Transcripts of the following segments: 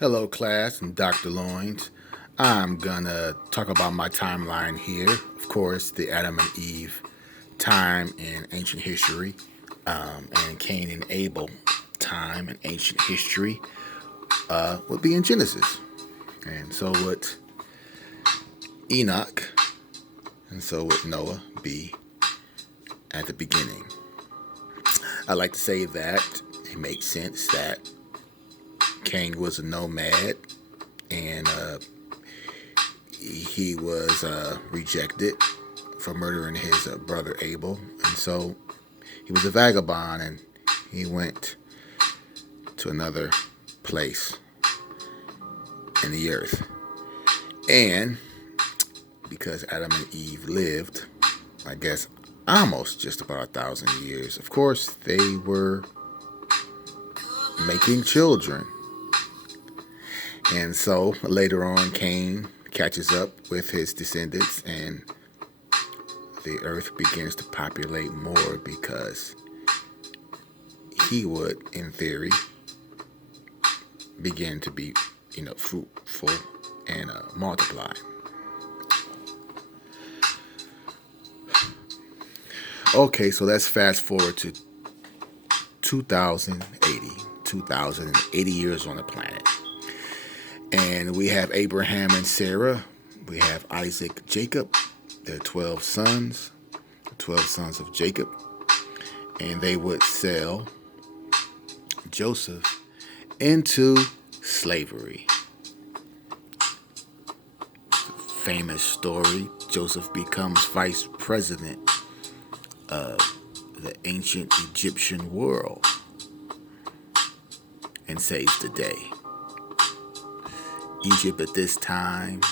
Hello, class, and Dr. Loins. I'm gonna talk about my timeline here. Of course, the Adam and Eve time in ancient history, and Cain and Abel time in ancient history would be in Genesis, and so would Enoch, and so would Noah be at the beginning. I like to say that it makes sense that Cain was a nomad and he was rejected for murdering his brother Abel, and so he was a vagabond and he went to another place in the earth. And because Adam and Eve lived, I guess, almost just about 1,000 years, of course, they were making children. And so later on, Cain catches up with his descendants and the earth begins to populate more because he would, in theory, begin to be, fruitful and multiply. Okay, so let's fast forward to 2080 years on the planet. And we have Abraham and Sarah. We have Isaac, Jacob. Their 12 sons, the 12 sons of Jacob. And they would sell Joseph into slavery. Famous story. Joseph becomes vice president of the ancient Egyptian world and saves the day. Egypt at this time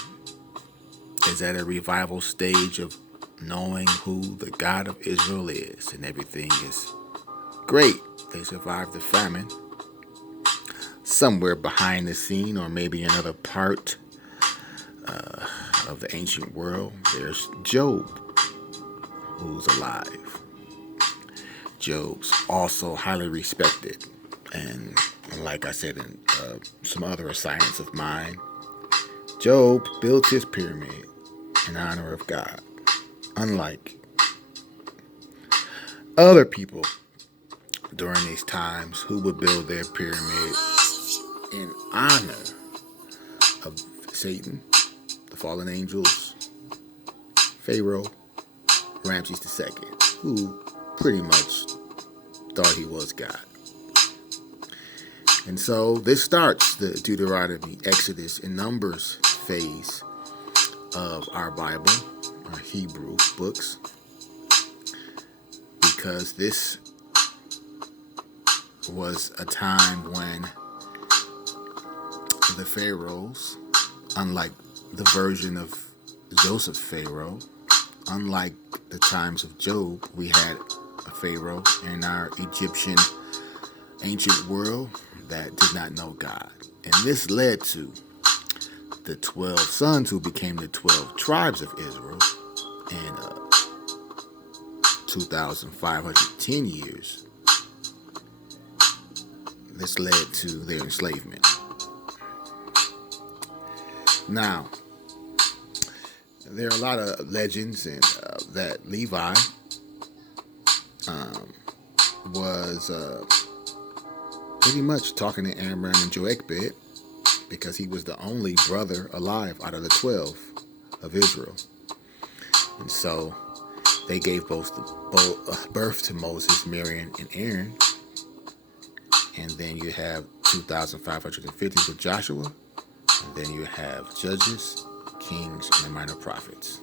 is at a revival stage of knowing who the God of Israel is, and everything is great. They survived the famine. Somewhere behind the scene, or maybe another part of the ancient world, there's Job, who's alive. Job's also highly respected, and like I said in some other assignments of mine, Job built his pyramid in honor of God, unlike other people during these times who would build their pyramid in honor of Satan, the fallen angels, Pharaoh, Ramses II, who pretty much thought he was God. And so this starts the Deuteronomy, Exodus, and Numbers phase of our Bible, our Hebrew books, because this was a time when the pharaohs, unlike the version of Joseph's Pharaoh, unlike the times of Job, we had a Pharaoh in our Egyptian ancient world that did not know God. And this led to the 12 sons who became the 12 tribes of Israel in 2,510 years. This led to their enslavement. Now, there are a lot of legends and that Levi was pretty much talking to Amram and Jochebed because he was the only brother alive out of the 12 of Israel. And so they gave birth to Moses, Miriam, and Aaron. And then you have 2,550 with Joshua. And then you have Judges, Kings, and the Minor Prophets.